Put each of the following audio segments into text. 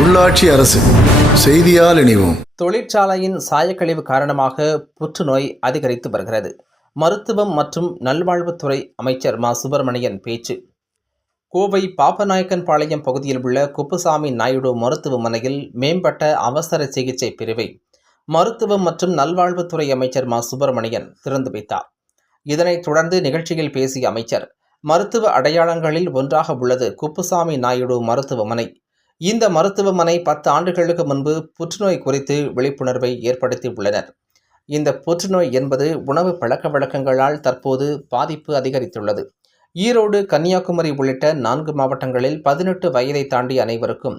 உள்ளாட்சி அரசு செய்தியால் இணைவோம். தொழிற்சாலையின் சாயக்கழிவு காரணமாக புற்றுநோய் அதிகரித்து வருகிறது. மருத்துவம் மற்றும் நல்வாழ்வுத்துறை அமைச்சர் மா. சுப்பிரமணியன் பேச்சு. கோவை பாப்பநாயக்கன்பாளையம் பகுதியில் உள்ள குப்புசாமி நாயுடு மருத்துவமனையில் மேம்பட்ட அவசர சிகிச்சை பிரிவை மருத்துவம் மற்றும் நல்வாழ்வுத்துறை அமைச்சர் மா. சுப்பிரமணியன் திறந்து வைத்தார். இதனைத் தொடர்ந்து நிகழ்ச்சியில் பேசிய அமைச்சர் மருத்துவ அடையாளங்களில் ஒன்றாக உள்ளது குப்புசாமி நாயுடு மருத்துவமனை. இந்த மருத்துவமனை பத்து ஆண்டுகளுக்கு முன்பு புற்றுநோய் குறித்து விழிப்புணர்வை ஏற்படுத்தி உள்ளனர் இந்த புற்றுநோய் என்பது உணவு பழக்க வழக்கங்களால் தற்போது பாதிப்பு அதிகரித்துள்ளது. ஈரோடு கன்னியாகுமரி உள்ளிட்ட நான்கு மாவட்டங்களில் பதினெட்டு வயதை தாண்டி அனைவருக்கும்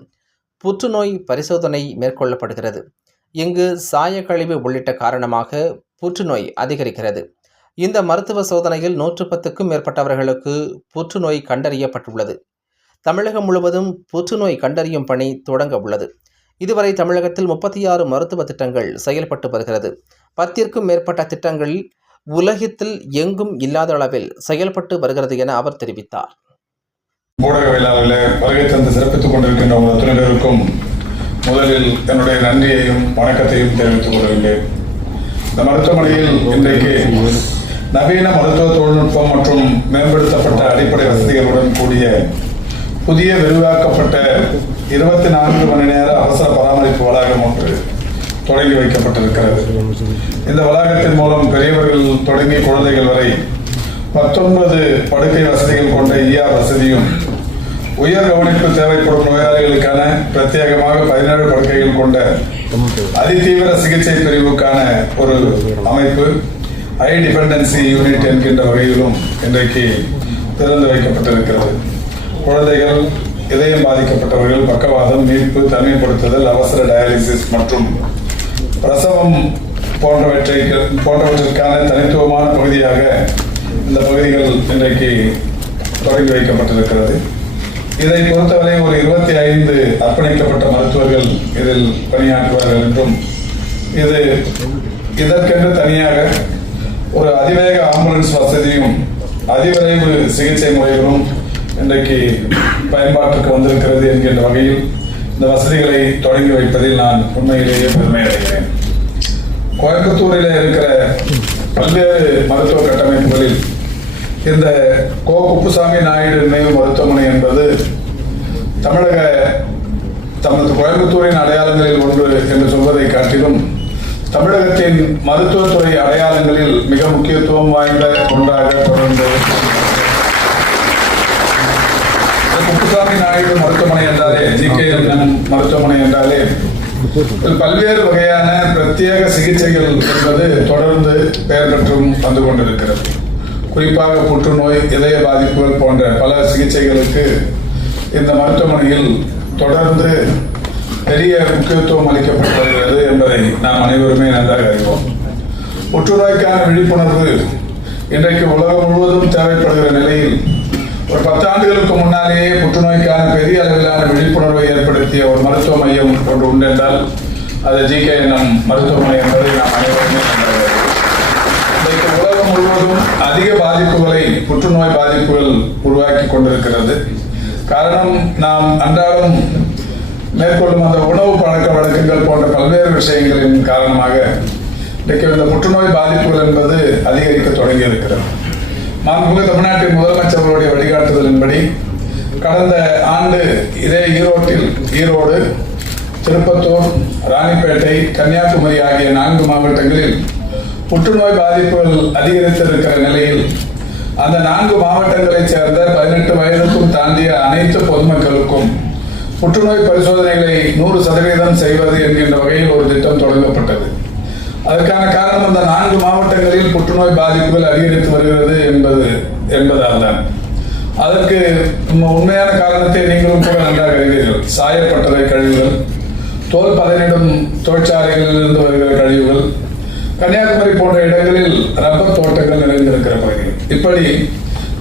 புற்றுநோய் பரிசோதனை மேற்கொள்ளப்படுகிறது. இங்கு சாயக்கழிவு உள்ளிட்ட காரணமாக புற்றுநோய் அதிகரிக்கிறது. இந்த மருத்துவ சோதனையில் நூற்று பத்துக்கும் மேற்பட்டவர்களுக்கு புற்றுநோய் கண்டறியப்பட்டுள்ளது. தமிழகம் முழுவதும் புற்றுநோய் கண்டறியும் பணி தொடங்க உள்ளது. இதுவரை தமிழகத்தில் முப்பத்தி ஆறு மருத்துவ திட்டங்கள் செயல்பட்டு வருகிறது. பத்திற்கும் மேற்பட்ட திட்டங்களில் உலகத்தில் எங்கும் இல்லாத அளவில் செயல்பட்டு வருகிறது என அவர் தெரிவித்தார். ஊடகவியலாளர்களே வருகை தந்து சிறப்பித்துக் கொண்டிருக்கின்ற உங்கள் துறையினருக்கும் முதலில் என்னுடைய நன்றியையும் வணக்கத்தையும் தெரிவித்துக் கொள்கின்றேன் இந்த மருத்துவமனையில் இன்றைக்கு நவீன மருத்துவ தொழில்நுட்பம் மற்றும் மேம்படுத்தப்பட்ட அடிப்படை வசதிகளுடன் கூடிய புதிய விரிவாக்கப்பட்ட இருபத்தி நான்கு மணி நேர அவசர பராமரிப்பு வளாகம் ஒன்று தொடங்கி வைக்கப்பட்டிருக்கிறது. இந்த வளாகத்தின் மூலம் பெரியவர்கள் தொடங்கி குழந்தைகள் வரை பத்தொன்பது படுக்கை வசதிகள் கொண்ட ஈஆர் வசதியும் உயர் கவனிப்பு தேவைப்படும் நோயாளிகளுக்கான பிரத்யேகமாக பதினேழு படுக்கைகள் கொண்ட அதிதீவிர சிகிச்சை பிரிவுக்கான ஒரு அமைப்பு ஹை டிபெண்டன்சி யூனிட் என்கின்ற வகையிலும் இன்றைக்கு திறந்து வைக்கப்பட்டிருக்கிறது. குழந்தைகள் இதயம் பாதிக்கப்பட்டவர்கள் பக்கவாதம் மீட்பு தனிமைப்படுத்துதல் அவசர டயாலிசிஸ் மற்றும் பிரசவம் போன்றவற்றை போன்றவற்றிற்கான தனித்துவமான பகுதியாக இந்த பகுதிகள் இன்றைக்கு தொடங்கி வைக்கப்பட்டிருக்கிறது. இதை பொறுத்தவரை ஒரு இருபத்தி ஐந்து அர்ப்பணிக்கப்பட்ட மருத்துவர்கள் இதில் பணியாற்றுவார்கள் என்றும் இது இதற்கென்று தனியாக ஒரு அதிவேக ஆம்புலன்ஸ் வசதியும் அதிவிரைவு சிகிச்சை முறைகளும் இன்றைக்கு பயன்பாட்டுக்கு வந்திருக்கிறது என்கின்ற வகையில் இந்த வசதிகளை தொடங்கி வைப்பதில் நான் உண்மையிலேயே பெருமை அடைகிறேன் கோயம்புத்தூரில் இருக்கிற பல்வேறு மருத்துவ கட்டமைப்புகளில் இந்த கோ. குப்புசாமி நாயுடு நினைவு மருத்துவமனை என்பது தமிழக தமது கோயம்புத்தூரின் அடையாளங்களில் ஒன்று என்று சொல்வதை காட்டிலும் தமிழகத்தின் மருத்துவத்துறை அடையாளங்களில் மிக முக்கியத்துவம் வாய்ந்த ஒன்றாக தொடர்ந்து குப்புசாமி நாயுடு மருத்துவமனை என்றாலே ஜி கே மருத்துவமனை என்றாலே பல்வேறு வகையான பிரத்யேக சிகிச்சைகள் என்பது தொடர்ந்து பெயர் பெற்றும் வந்து கொண்டிருக்கிறது. குறிப்பாக புற்றுநோய் இதய பாதிப்புகள் போன்ற பல சிகிச்சைகளுக்கு இந்த மருத்துவமனையில் தொடர்ந்து பெரிய முக்கியத்துவம் அளிக்கப்பட்டு வருகிறது என்பதை நாம் அனைவருமே நன்றாக அறிவோம். புற்றுநோய்க்கான விழிப்புணர்வு இன்றைக்கு உலகம் முழுவதும் தேவைப்படுகிற நிலையில் ஒரு பத்தாண்டுகளுக்கு முன்னாலேயே புற்றுநோய்க்கான பெரிய அளவிலான விழிப்புணர்வை ஏற்படுத்திய ஒரு மருத்துவ மையம் ஒன்று உண்டு என்றால் அது ஜி கே மருத்துவமனை என்பதை நாம் அனைவருமே இன்றைக்கு உலகம் முழுவதும் அதிக பாதிப்புகளை புற்றுநோய் பாதிப்புகள் உருவாக்கி கொண்டிருக்கிறது. காரணம் நாம் அன்றாடம் மேற்கொள்ளும் அந்த உணவு பழக்க வழக்கங்கள் போன்ற பல்வேறு விஷயங்களின் காரணமாக இன்றைக்கு இந்த புற்றுநோய் பாதிப்புகள் என்பது அதிகரிக்க தொடங்கி இருக்கிறது மாண்புமிகு தமிழ்நாட்டின் முதலமைச்சர்களுடைய வழிகாட்டுதலின்படி கடந்த ஆண்டு இதே ஈரோட்டில் ஈரோடு திருப்பத்தூர் ராணிப்பேட்டை கன்னியாகுமரி ஆகிய நான்கு மாவட்டங்களில் புற்றுநோய் பாதிப்புகள் அதிகரித்திருக்கிற நிலையில் அந்த நான்கு மாவட்டங்களைச் சேர்ந்த பதினெட்டு வயதுக்கும் தாண்டிய அனைத்து பொதுமக்களுக்கும் புற்றுநோய் பரிசோதனைகளை நூறு சதவீதம் செய்வது என்கின்ற வகையில் ஒரு திட்டம் தொடங்கப்பட்டது. அதற்கான காரணம் அந்த நான்கு மாவட்டங்களில் புற்றுநோய் பாதிப்புகள் அதிகரித்து வருகிறது என்பது என்பதால் தான் அதற்கு உண்மையான காரணத்தை நீங்களும் கூட நன்றாக அறிவீர்கள். சாயப்பட்டறை கழிவுகள் தோல் பதனிடும் தொழிற்சாலைகளிலிருந்து வருகிற கழிவுகள் கன்னியாகுமரி போன்ற இடங்களில் ரப்பர் தோட்டங்கள் நிறைந்திருக்கிற பகுதிகள். இப்படி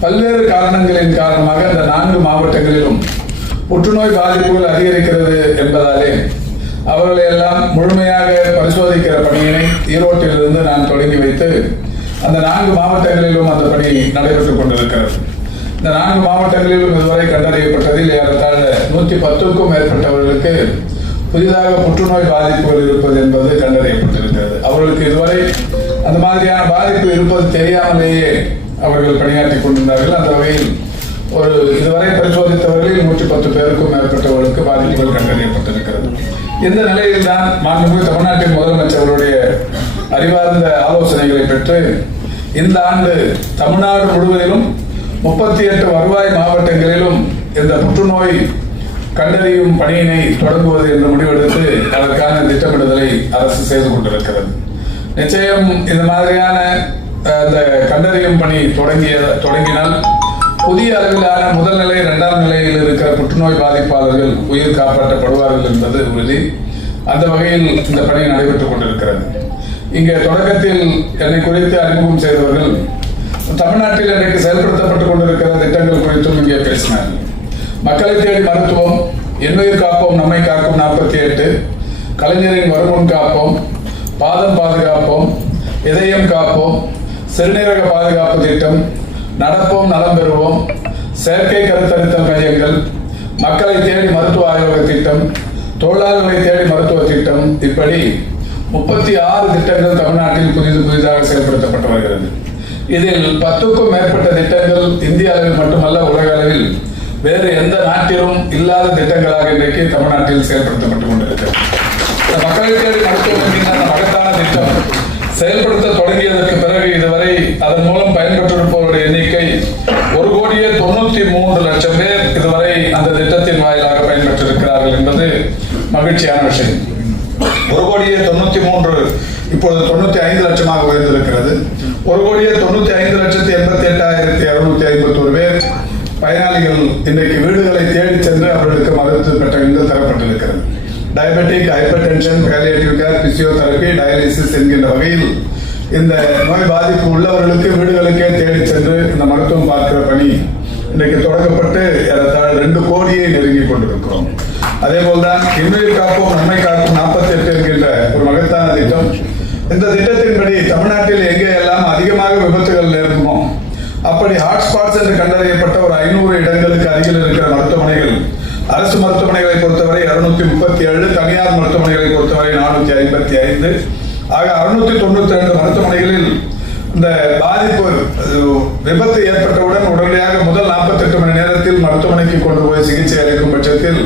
பல்வேறு காரணங்களின் காரணமாக இந்த நான்கு மாவட்டங்களிலும் புற்றுநோய் பாதிப்புகள் அதிகரிக்கிறது என்பதாலே அவர்களை எல்லாம் முழுமையாக பரிசோதிக்கிற பணியினை ஈரோட்டிலிருந்து நான் தொடங்கி வைத்து அந்த நான்கு மாவட்டங்களிலும் அந்த பணி நடைபெற்றுக் கொண்டிருக்கிறது. இந்த நான்கு மாவட்டங்களிலும் இதுவரை கண்டறியப்பட்டதில் ஏறத்தாழ நூற்றி பத்துக்கும் மேற்பட்டவர்களுக்கு புதிதாக புற்றுநோய் பாதிப்புகள் இருப்பது என்பது கண்டறியப்பட்டிருக்கிறது. அவர்களுக்கு இதுவரை அந்த மாதிரியான பாதிப்பு இருப்பது தெரியாமலேயே அவர்கள் பணியாற்றி கொண்டிருந்தார்கள். அந்த வகையில் ஒரு இதுவரை பரிசோதித்தவர்களில் நூற்றி பத்து பேருக்கும் மேற்பட்டவர்களுக்கு பாதிப்புகள் கண்டறியப்பட்டது. இந்த நிலையில் தான் மாண்புமிகு தமிழ்நாட்டின் முதலமைச்சர்களுடைய அறிவார்ந்த ஆலோசனைகளை பெற்று இந்த ஆண்டு தமிழ்நாடு முழுவதிலும் முப்பத்தி எட்டு வருவாய் மாவட்டங்களிலும் இந்த புற்றுநோய் கண்டறியும் பணியினை தொடங்குவது என்று முடிவெடுத்து அதற்கான திட்டமிடுதலை அரசு செய்து கொண்டிருக்கிறது. நிச்சயம் இந்த மாதிரியான அந்த இந்த கண்டறியும் பணி தொடங்கிய தொடங்கினால் புதிய அளவிலான முதல் நிலை இரண்டாம் நிலையில் இருக்கிற புற்றுநோய் பாதிப்பாளர்கள் உயிர் காப்பாற்றப்படுவார்கள் என்பது உறுதி. அந்த வகையில் இந்த பணி நடைபெற்றுக் கொண்டிருக்கிறது. இங்கே தொடக்கத்தில் என்னை குறித்து அறிமுகம் செய்தவர்கள் தமிழ்நாட்டில் இன்றைக்கு செயல்படுத்தப்பட்டுக் கொண்டிருக்கிற திட்டங்கள் குறித்தும் இங்கே பேசினார்கள் மக்களை தேடி மருத்துவம் எண்ணுயிர் காப்போம் நம்மை காக்கும் நாற்பத்தி எட்டு கலைஞரின் வருமுன் காப்போம் பாதம் பாதுகாப்போம் இதயம் காப்போம் சிறுநீரக பாதுகாப்பு திட்டம் நடப்போம் நலம் பெறுவோம். செயற்கை கருத்தரித்தல் மையங்கள் மக்களை தேடி மருத்துவ ஆய்வக திட்டம் தொழிலாளர்களை தேடி மருத்துவ திட்டம் இப்படி முப்பத்தி ஆறு திட்டங்கள் தமிழ்நாட்டில் புதிது புதிதாக செயல்படுத்தப்பட்டு வருகிறது. இதில் பத்துக்கும் மேற்பட்ட திட்டங்கள் இந்திய அளவில் மட்டுமல்ல உலக அளவில் வேறு எந்த நாட்டிலும் இல்லாத திட்டங்களாக இன்றைக்கு தமிழ்நாட்டில் செயல்படுத்தப்பட்டு கொண்டிருக்கிறது. இந்த மக்களை தேடி மருத்துவம் என்கின்ற அந்த மகத்தான திட்டம். செயல்படுத்த தொடங்கியதற்கு பிறகு இதுவரை அதன் மூலம் பயன்பெற்றிருப்பவருடைய எண்ணிக்கை தொண்ணூத்தி மூன்று லட்சம் பேர் இதுவரை அந்த திட்டத்தின் வாயிலாக பயன்பெற்றிருக்கிறார்கள் என்பது மகிழ்ச்சியான விஷயம். ஒரு கோடியே தொண்ணூத்தி மூன்று இப்பொழுது தொண்ணூத்தி ஐந்து லட்சமாக உயர்ந்திருக்கிறது. ஒரு கோடியே தொண்ணூத்தி ஐந்து லட்சத்தி எண்பத்தி எட்டாயிரத்தி அறுநூத்தி ஐம்பத்தி ஒரு பேர் பயனாளிகள் இன்றைக்கு வீடுகளை தேடி சென்று அவர்களுக்கு மருத்துவ பெட்டகங்கள் தரப்பட்டிருக்கிறது. Diabetic hypertension palliative care physiotherapy dialysis என்கின்ற வகையில் இந்த நோய் பாதிப்பு உள்ளவர்களுக்கு வீடுகளுக்கே தேடி சென்று இந்த மருத்துவம் பார்க்கிற பணி இன்றைக்கு தொடங்கப்பட்டு ஏறத்தாழ ரெண்டு கோடியை நெருங்கி கொண்டிருக்கிறோம். அதே போல்தான் இன்னுயிர் காப்போம் நன்மை காப்போம் நாற்பத்தி எட்டு என்கின்ற ஒரு மகத்தான திட்டம். இந்த திட்டத்தின்படி தமிழ்நாட்டில் எங்கே எல்லாம் அதிகமாக விபத்துகள் நேர்க்குமோ அப்படி ஹாட்ஸ்பாட்ஸ் என்று கண்டறியப்பட்ட ஒரு ஐநூறு இடங்களுக்கு அருகில் இருக்கிற மருத்துவமனைகள் அரசு மருத்துவமனைகளை பொறுத்தவரை இருநூத்தி முப்பத்தி ஏழு தனியார் மருத்துவமனைகளை பொறுத்தவரை நானூத்தி ஐம்பத்தி ஐந்து ஆக அறுநூத்தி தொண்ணூத்தி ரெண்டு மருத்துவமனைகளில் இந்த பாதிப்பு அஹ், விபத்து ஏற்பட்டவுடன் உடனடியாக முதல் 48 மணி நேரத்தில் மருத்துவமனைக்கு கொண்டு போய் சிகிச்சை அளிக்கும் பட்சத்தில்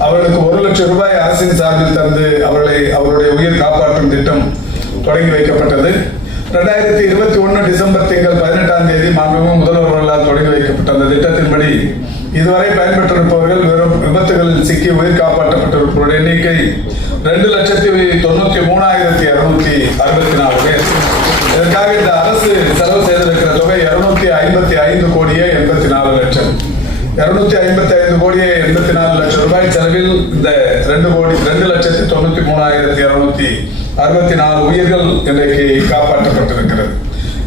அவர்களுக்கு ஒரு லட்சம் ரூபாய் அரசின் சார்பில் தந்து அவர்களை அவருடைய உயிர் காப்பாற்றும் திட்டம் தொடங்கி வைக்கப்பட்டது ரெண்டாயிரத்தி இருபத்தி ஒன்று டிசம்பர் திங்கள் பதினெட்டாம் தேதி மாண்புமிகு முதல்வர்களால் தொடங்கி வைக்கப்பட்ட அந்த திட்டத்தின்படி இதுவரை பயன்பெற்றிருப்பவர்கள் வெறும் விபத்தில் சிக்கி உயிர் காப்பாற்றப்பட்டிருப்பவருடைய எண்ணிக்கை ரெண்டு லட்சத்தி தொண்ணூத்தி மூணாயிரத்தி இருநூத்தி அறுபத்தி நாலு பேர் இதற்காக இந்த அரசு செலவு செய்திருக்கிற தொகை இருநூத்தி ஐம்பத்தி ஐந்து கோடியே எண்பத்தி நாலு லட்சம். இருநூத்தி ஐம்பத்தி ஐந்து கோடியே எண்பத்தி நாலு லட்சம் ரூபாய் செலவில் இந்த ரெண்டு கோடி ரெண்டு லட்சத்தி தொண்ணூத்தி மூணாயிரத்தி இருநூத்தி அறுபத்தி நாலு உயிர்கள் இன்றைக்கு காப்பாற்றப்பட்டிருக்கிறது.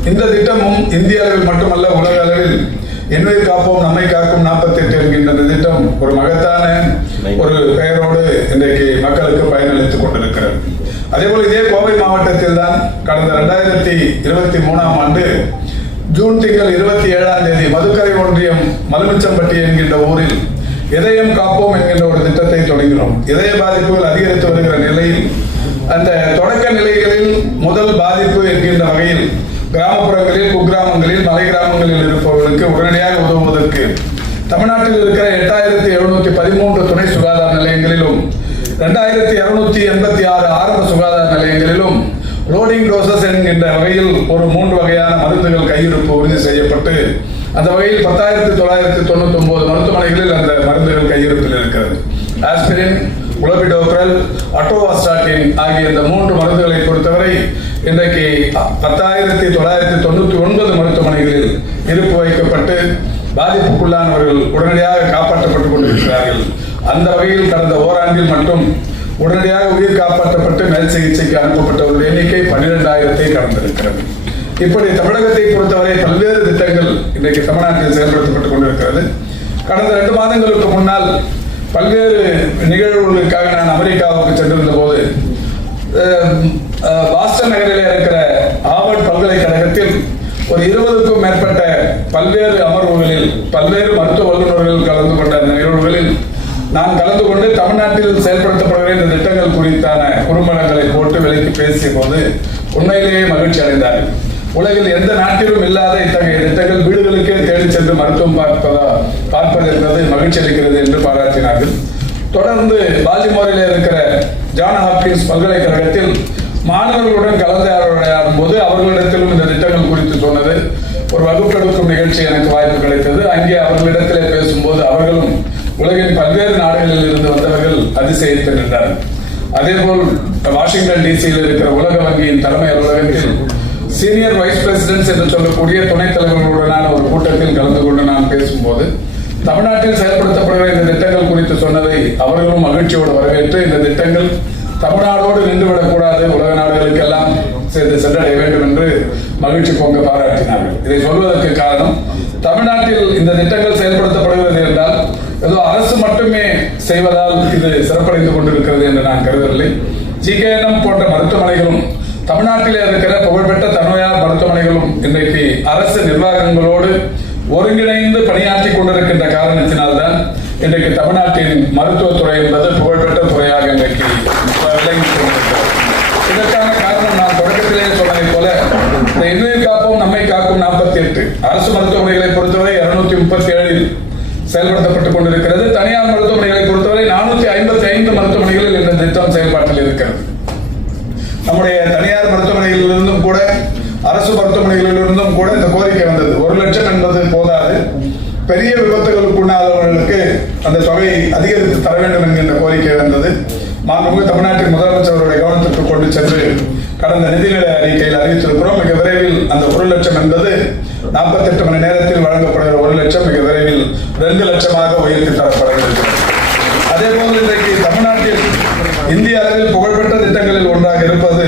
இந்த திட்டமும் இந்திய அளவில் மட்டுமல்ல உலக அளவில் என்னை காப்போம் நம்மை காக்கும் நாற்பத்தி எட்டு என்கின்ற திட்டம் ஒரு மகத்தான ஒரு பெயரோடு இன்றைக்கு மக்களுக்கு பயனளித்துக் கொண்டிருக்கிறது. அதேபோல் இதே கோவை மாவட்டத்தில் தான் கடந்த ரெண்டாயிரத்தி இருபத்தி மூணாம் ஆண்டு ஜூன் திங்கள் இருபத்தி ஏழாம் தேதி மதுக்கரை ஒன்றியம் மலுமிச்சம்பட்டி என்கின்ற ஊரில் இதயம் காப்போம் என்கின்ற ஒரு திட்டத்தை தொடங்கினோம். இதய பாதிப்புகள் அதிகரித்து வருகிற நிலையில் அந்த தொடக்க நிலைகளில் முதல் பாதிப்பு என்கின்ற வகையில் கிராமப்புறங்களில் குக்கிராமங்களில் மலை கிராமங்களில் இருப்பவர்களுக்கு உடனடியாக உதவுவதற்கு தமிழ்நாட்டில் இருக்கிற எட்டாயிரத்தி எழுநூத்தி பதிமூன்று துணை சுகாதார நிலையங்களிலும் ரெண்டாயிரத்தி இருநூத்தி எண்பத்தி ஆறு ஆரம்ப சுகாதார நிலையங்களிலும் லோடிங் டோசஸ் என்கின்ற வகையில் ஒரு மூன்று வகையான மருந்துகள் கையிருப்பு உறுதி செய்யப்பட்டு அந்த வகையில் பத்தாயிரத்தி தொள்ளாயிரத்தி தொண்ணூத்தி ஒன்பது மருத்துவமனைகளில் அந்த மருந்துகள் கையிருப்பில் இருக்கிறது. ஆஸ்பிரின் குளோபிடோக்ரல் அட்டோவாஸ்டாட்டின் ஆகிய இந்த மூன்று மருந்துகளை பொறுத்தவரை இன்றைக்கு பத்தாயிரத்தி தொள்ளாயிரத்தி தொண்ணூத்தி ஒன்பது மருத்துவமனைகளில் இருப்பு வைக்கப்பட்டு பாதிப்புக்குள்ளானவர்கள் உடனடியாக காப்பாற்றப்பட்டுக் கொண்டிருக்கிறார்கள். அந்த வகையில் கடந்த ஓராண்டில் மட்டும் உடனடியாக உயிர் காப்பாற்றப்பட்டு மேல் சிகிச்சைக்கு அனுப்பப்பட்டவர்கள் எண்ணிக்கை பன்னிரெண்டாயிரத்தை கடந்திருக்கிறது. இப்படி தமிழகத்தை பொறுத்தவரை பல்வேறு திட்டங்கள் இன்றைக்கு தமிழ்நாட்டில் செயல்படுத்தப்பட்டுக் கொண்டிருக்கிறது. கடந்த ரெண்டு மாதங்களுக்கு முன்னால் பல்வேறு நிகழ்வுகளுக்காக நான் அமெரிக்காவுக்கு சென்றிருந்த போது அஹ், பாஸ்டன் நகரில் இருக்கிற ஹார்வர்ட் பல்கலைக்கழகத்தில் ஒரு இருபதுக்கும் மேற்பட்ட பல்வேறு அமர்வுகள் பல்வேறு மருத்துவ வல்லுநர்கள் கலந்து கொண்ட அந்த நிகழ்வுகளில் நான் கலந்து கொண்டு தமிழ்நாட்டில் செயல்படுத்தப்படுகிற இந்த திட்டங்கள் குறித்தான குறும்படங்களை போட்டு விலைக்கு பேசிய போது உண்மையிலேயே மகிழ்ச்சி அடைந்தார்கள். உலகில் எந்த நாட்டிலும் இல்லாத இத்தகைய திட்டங்கள் வீடுகளுக்கே தேடி சென்று மருத்துவம் பார்ப்பதா பார்ப்பது என்பது மகிழ்ச்சி அளிக்கிறது என்று பாராட்டினார்கள். தொடர்ந்து பால்டிமோரில் இருக்கிற ஜான் ஹாப்கின்ஸ் பல்கலைக்கழகத்தில் மாணவர்களுடன் கலந்துரையாடும் போது அவர்களிடத்திலும் இந்த திட்டங்கள் ஒரு வகுப்பெடுக்கும் நிகழ்ச்சி எனக்கு வாய்ப்பு கிடைத்தது. அங்கே அவர்களிடத்திலே பேசும்போது அவர்களும் உலகின் பல்வேறு நாடுகளில் இருந்து வந்தவர்கள் அதிசயித்து நின்றார்கள். அதேபோல் வாஷிங்டன் டிசியில் இருக்கிற உலக வங்கியின் தலைமை அலுவலகத்தில் சீனியர் வைஸ் பிரசிடென்ட்ஸ் என்று சொல்லக்கூடிய துணைத் தலைவர்களுடனான ஒரு கூட்டத்தில் கலந்து கொண்டு நான் பேசும்போது தமிழ்நாட்டில் செயல்படுத்தப்படுகிற இந்த திட்டங்கள் குறித்து சொன்னதை அவர்களும் மகிழ்ச்சியோடு வரவேற்று இந்த திட்டங்கள் தமிழ்நாடோடு நின்றுவிடக்கூடாது உலக நாடுகளுக்கெல்லாம் சேர்ந்து சென்றடைய வேண்டும் என்று மகிழ்ச்சி பொங்க பாராட்டினார்கள். இதை சொல்வதற்கு காரணம் தமிழ்நாட்டில் இந்த திட்டங்கள் செயல்படுத்தப்படுகிறது என்றால் ஏதோ அரசு மட்டுமே செய்வதால் இது சிறப்படைந்து கொண்டிருக்கிறது என்று நான் கருதவில்லை. ஜிகேஎன்எம் போன்ற மருத்துவமனைகளும் தமிழ்நாட்டில் இருக்கிற புகழ்பெற்ற தனியார் மருத்துவமனைகளும் இன்றைக்கு அரசு நிர்வாகங்களோடு ஒருங்கிணைந்து பணியாற்றி கொண்டிருக்கின்ற காரணத்தினால்தான் இன்றைக்கு தமிழ்நாட்டின் மருத்துவத்துறை என்பது புகழ்பெற்ற துறையாக இன்றைக்கு விளங்கி கொண்டிருக்கிறது இதற்கான காரணம் நான் தொடக்கத்திலேயே சொன்னதைப் போல இந்த இன்னுயிர் காப்போம் நம்மை காக்கும் நாற்பத்தி எட்டு அரசு மருத்துவமனைகளை பொறுத்தவரை இருநூத்தி முப்பத்தி செயல்படுத்தப்பட்டுக் கொண்டிருக்கிறது. தனியார் மருத்துவமனைகளை பொறுத்தவரை நானூத்தி ஐம்பத்தி ஐந்து மருத்துவமனைகளில் இந்த திட்டம் செயல்பாட்டில் இருக்கிறது. நம்முடைய தனியார் மருத்துவமனைகளிலிருந்தும் கூட அரசு மருத்துவமனைகளிலிருந்தும் கூட இந்த கோரிக்கை வந்தது. ஒரு லட்சம் என்பது போதாது. பெரிய விபத்துகளுக்குள்ளாதவர்களுக்கு அந்த தொகையை அதிகரித்து தர வேண்டும் என்கின்ற கோரிக்கை வந்தது. மாண்புமிகு தமிழ்நாட்டின் முதலமைச்சருடைய கவனத்திற்கு கொண்டு சென்று கடந்த நிதிநிலை அறிக்கையில் அறிவித்திருக்கிறோம். மிக விரைவில் அந்த ஒரு லட்சம் என்பது நாற்பத்தெட்டு மணி நேரத்தில் வழங்கப்படுகிற ஒரு லட்சம் மிக விரைவில் ரெண்டு லட்சமாக உயர்த்தி தரப்படுகிறது அதே போல இன்றைக்கு தமிழ்நாட்டில் இந்திய அளவில் புகழ்பெற்ற திட்டங்களில் ஒன்றாக இருப்பது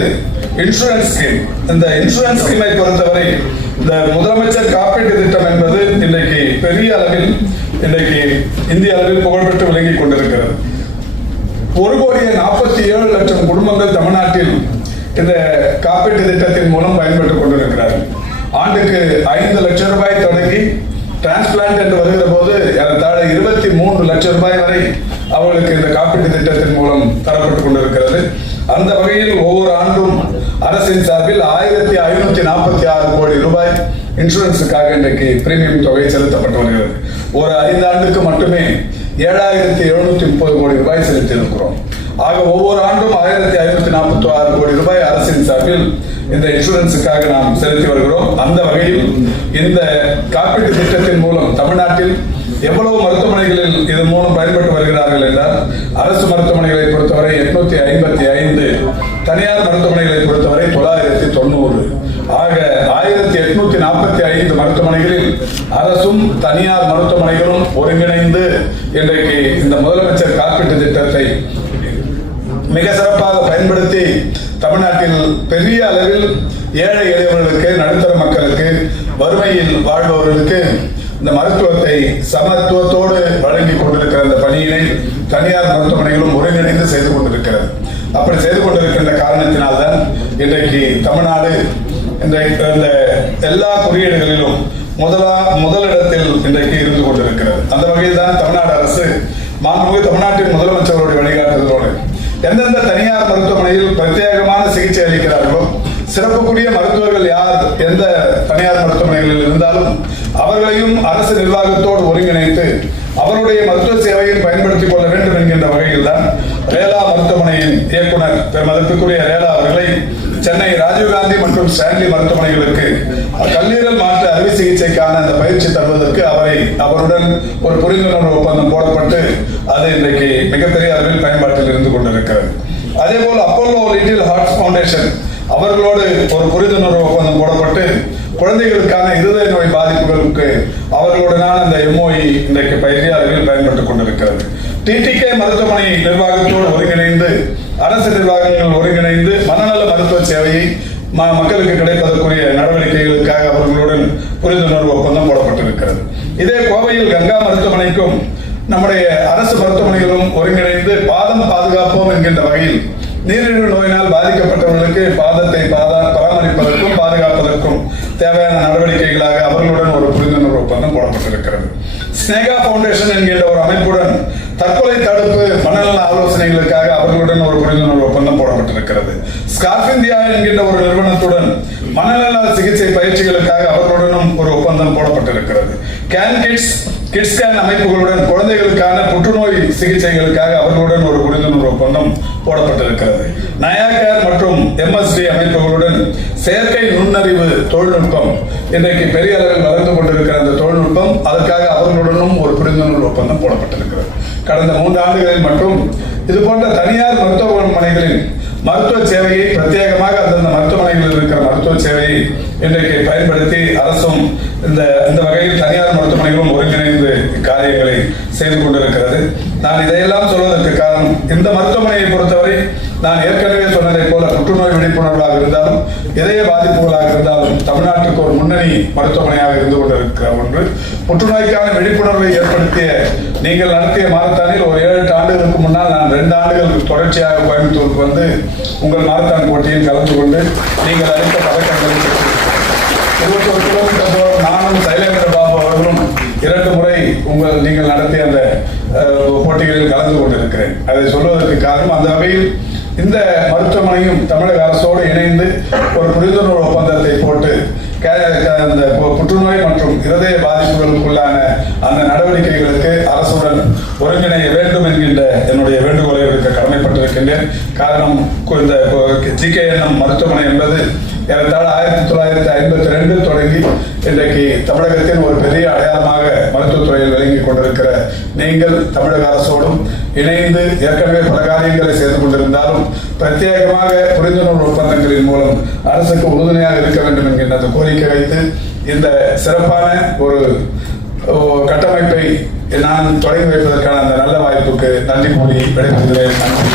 இன்சூரன்ஸ் ஸ்கீம் இந்த இன்சூரன்ஸ் ஸ்கீமை பொறுத்தவரை இந்த முதலமைச்சர் காப்பீட்டு திட்டம் என்பது இன்றைக்கு பெரிய அளவில் இன்றைக்கு இந்திய அளவில் புகழ்பெற்று விளங்கிக் கொண்டிருக்கிறது. ஒரு கோடியே நாற்பத்தி ஏழு லட்சம் குடும்பங்கள் தமிழ்நாட்டில் இந்த காப்பீட்டு திட்டத்தின் மூலம் பயன்பட்டுக் கொண்டிருக்கிறார்கள். ஆண்டுக்கு ஐந்து லட்சம் ரூபாய் தொடங்கி டிரான்ஸ்பிளான்ட் என்று வருகிற போது ஏறத்தாழ இருபத்தி மூன்று லட்சம் ரூபாய் வரை அவர்களுக்கு இந்த காப்பீட்டு திட்டத்தின் மூலம் தரப்பட்டுக் கொண்டிருக்கிறது. அந்த வகையில் ஒவ்வொரு ஆண்டும் அரசின் சார்பில் ஆயிரத்தி ஐநூத்தி நாற்பத்தி ஆறு கோடி ரூபாய் இன்சூரன்ஸுக்காக இன்றைக்கு பிரீமியம் தொகை செலுத்தப்பட்டு வருகிறது. ஒரு ஐந்து ஆண்டுக்கு மட்டுமே ஏழாயிரத்தி எழுநூத்தி முப்பது கோடி ரூபாய் செலுத்தி இருக்கிறோம் ஆக ஒவ்வொரு ஆண்டும் ஆயிரத்தி ஐநூத்தி நாற்பத்தி ஆறு கோடி ரூபாய் அரசின் சார்பில் இந்த இன்சூரன்ஸுக்காக நாம் செலுத்தி வருகிறோம். அந்த வகையில் இந்த காப்பீட்டு திட்டத்தின் மூலம் தமிழ்நாட்டில் எவ்வளவு மருத்துவமனைகளில் இதன் மூலம் பயன்பட்டு வருகிறார்கள் என்றால் அரசு மருத்துவமனைகளை பொறுத்தவரை எட்நூத்தி ஐம்பத்தி ஐந்து தனியார் மருத்துவமனைகளை பொறுத்தவரை தொள்ளாயிரத்தி தொண்ணூறு. ஆக ஆயிரத்தி எட்நூத்தி நாற்பத்தி ஐந்து மருத்துவமனைகளில் அரசும் தனியார் மருத்துவமனைகளும் ஒருங்கிணைந்து இன்றைக்கு இந்த முதலமைச்சர் காப்பீட்டு திட்டத்தை மிக சிறப்பாக பயன்படுத்தி தமிழ்நாட்டில் பெரிய அளவில் ஏழை எளியவர்களுக்கு நடுத்தர மக்களுக்கு வறுமையில் வாழ்பவர்களுக்கு இந்த மருத்துவத்தை சமத்துவத்தோடு வழங்கி கொண்டிருக்கிற அந்த பணியினை தனியார் மருத்துவமனைகளும் ஒருங்கிணைந்து செய்து கொண்டிருக்கிறது. அப்படி செய்து கொண்டிருக்கின்ற காரணத்தினால்தான் இன்றைக்கு தமிழ்நாடு இன்றைக்கு இந்த எல்லா குறியீடுகளிலும் முதலா முதலிடத்தில் இன்றைக்கு இருந்து கொண்டிருக்கிறது. அந்த வகையில் தான் தமிழ்நாடு அரசு மாண்புமிகு தமிழ்நாட்டின் முதலமைச்சருடைய வழிகாட்டுதலோடு எந்தெந்த தனியார் மருத்துவமனையில் பிரத்யேகமான சிகிச்சை அளிக்கிறார்களோ சிறப்புக்குரிய மருத்துவர்கள் யார் எந்த தனியார் மருத்துவமனைகளில் இருந்தாலும் அவர்களையும் அரசு நிர்வாகத்தோடு ஒருங்கிணைத்து அவருடைய மருத்துவ சேவையை பயன்படுத்திக் கொள்ள வேண்டும் என்கின்ற வகையில் தான் ரேலா மருத்துவமனையின் இயக்குனர் பெருமதிப்புக்குரிய ரேலா அவர்களை சென்னை ராஜீவ்காந்தி மற்றும் ஸ்டான்லி மருத்துவமனைகளுக்கு கல்லீரல் மாற்று அறுவை சிகிச்சைக்கான அந்த பயிற்சி தருவதற்கு அவரை அவருடன் ஒரு புரிந்துணர்வு ஒப்பந்தம் போடப்பட்டு அது இன்றைக்கு மிகப்பெரிய அளவில் பயன்பாட்டில் இருந்து கொண்டிருக்கிறது. அதே போல் அப்போலோ லிட்டில் ஹார்ட் ஃபவுண்டேஷன் அவர்களோடு ஒரு புரிந்துணர்வு ஒப்பந்தம் போடப்பட்டு குழந்தைகளுக்கான இருதய நோய் பாதிப்புகளுக்கு அவர்களுடனான அந்த எம்ஓஇ இன்றைக்கு பெரிய அளவில் பயன்பட்டுக் கொண்டிருக்கிறது. டிடிகே மருத்துவமனை நிர்வாகத்தோடு ஒருங்கிணைந்து அரசு நிர்வாகங்கள் ஒருங்கிணைந்து மனநல மருத்துவ சேவையை மக்களுக்கு கிடைப்பதற்குரிய நடவடிக்கைகளுக்காக அவர்களுடன் புரிந்துணர்வு ஒப்பந்தம் போடப்பட்டிருக்கிறது. இதே கோவையில் கங்கா மருத்துவமனைக்கும் நம்முடைய அரசு மருத்துவமனைகளும் ஒருங்கிணைந்து பாதம் பாதுகாப்போம் என்கின்ற வகையில் நீரிழிவு நோயினால் பாதிக்கப்பட்டவர்களுக்கு பாதத்தை பாதா பராமரிப்பதற்கும் பாதுகாப்பதற்கும் தேவையான நடவடிக்கைகளாக அவர்களுடன் ஒரு புரிந்துணர்வு ஒப்பந்தம் போடப்பட்டிருக்கிறது. ஸ்னேகா பவுண்டேஷன் என்கின்ற ஒரு அமைப்புடன் தற்கொலை தடுப்பு மனநல ஆலோசனைகளுக்காக அவர்களுடன் ஒரு புரிந்துணர்வு ஒப்பந்தம் போடப்பட்டிருக்கிறது. ஸ்கார்ப் இந்தியா என்கின்ற ஒரு நிறுவனத்துடன் மனநல சிகிச்சை பயிற்சிகளுக்காக அவர்களுடனும் ஒரு ஒப்பந்தம் போடப்பட்டிருக்கிறது. கேன் கிட்ஸ் கிட்ஸ் கேன் அமைப்புகளுடன் குழந்தைகளுக்கான புற்றுநோய் சிகிச்சைகளுக்காக அவர்களுடன் ஒரு புரிந்துணர்வு ஒப்பந்தம் போடப்பட்டிருக்கிறது. நயாகர் மற்றும் எம்எஸ்டி அமைப்புகளுடன் செயற்கை நுண்ணறிவு தொழில்நுட்பம். இன்றைக்கு பெரிய அளவில் வளர்ந்து கொண்டிருக்கிற அந்த தொழில்நுட்பம் அதற்காக அவர்களுடனும் ஒரு புரிந்துணர்வு ஒப்பந்தம் போடப்பட்டிருக்கிறது. கடந்த மூன்று ஆண்டுகளில் மற்றும் இது போன்ற தனியார் மருத்துவமனைகளின் மருத்துவ சேவையை பிரத்யேகமாக அந்தந்த மருத்துவமனைகளில் இருக்கிற மருத்துவ சேவையை இன்றைக்கு பயன்படுத்தி அரசும் இந்த இந்த வகையில் தனியார் மருத்துவமனைகளும் ஒருங்கிணைந்து காரியங்களை செய்து கொண்டிருக்கிறது. நான் இதையெல்லாம் சொல்வதற்கு காரணம் இந்த மருத்துவமனையை பொறுத்தவரை நான் ஏற்கனவே சொன்னதைப் போல புற்றுநோய் விழிப்புணர்வாக இருந்தாலும் இதய பாதிப்புகளாக இருந்தாலும் தமிழ்நாட்டுக்கு ஒரு முன்னணி மருத்துவமனையாக இருந்து கொண்டிருக்கிற ஒன்று. புற்றுநோய்க்கான விழிப்புணர்வை ஏற்படுத்திய நீங்கள் நடத்திய மாரத்தானில் ஒரு ஏழு எட்டு ஆண்டுகளுக்கு முன்னால் நான் ரெண்டு ஆண்டுகள் தொடர்ச்சியாக கோயம்புத்தூருக்கு வந்து உங்கள் மாரத்தான் போட்டியில் கலந்து கொண்டு நீங்கள் அளித்த பதக்கங்களை பெற்றிருக்கிறேன். இருபத்தொரு கிலோமீட்டர் தூரம் நானும் சைலேந்திர பாபு அவர்களும் இரண்டு முறை உங்கள் நீங்கள் நடத்திய அந்த போட்டிகளில் கலந்து கொண்டிருக்கிறேன். அதை சொல்வதற்கு காரணம் அந்த வகையில் இந்த மருத்துவமனையும் தமிழக அரசோடு இணைந்து ஒரு புரிந்துணர்வு ஒப்பந்தத்தை போட்டு கே- அந்த புற்றுநோய் மற்றும் இருதய பாதிப்புகளுக்குள்ளான அந்த நடவடிக்கைகளுக்கு அரசுடன் ஒருங்கிணைய வேண்டும் என்கின்ற என்னுடைய வேண்டுகோளை விடுக்க கடமைப்பட்டிருக்கின்றேன். காரணம் இந்த ஜிகேஎன்எம் மருத்துவமனை என்பது ஏறத்தாழ ஆயிரத்தி தொள்ளாயிரத்தி ஐம்பத்தி ரெண்டில் தொடங்கி இன்றைக்கு தமிழகத்தின் ஒரு பெரிய அடையாளமாக மருத்துவத்துறையில் விளங்கி கொண்டிருக்கிற நீங்கள் தமிழக அரசோடும் இணைந்து ஏற்கனவே பல காரியங்களை செய்து கொண்டிருந்தாலும் பிரத்யேகமாக புரிந்துணர்வு ஒப்பந்தங்களின் மூலம் அரசுக்கு உறுதுணையாக இருக்க வேண்டும் என்கின்ற அந்த கோரிக்கை வைத்து இந்த சிறப்பான ஒரு ஓ, கட்டமைப்பை நான் தொடங்கி வைப்பதற்கான அந்த நல்ல வாய்ப்புக்கு நன்றி கூறி விடைபெறுகிறேன். நன்றி.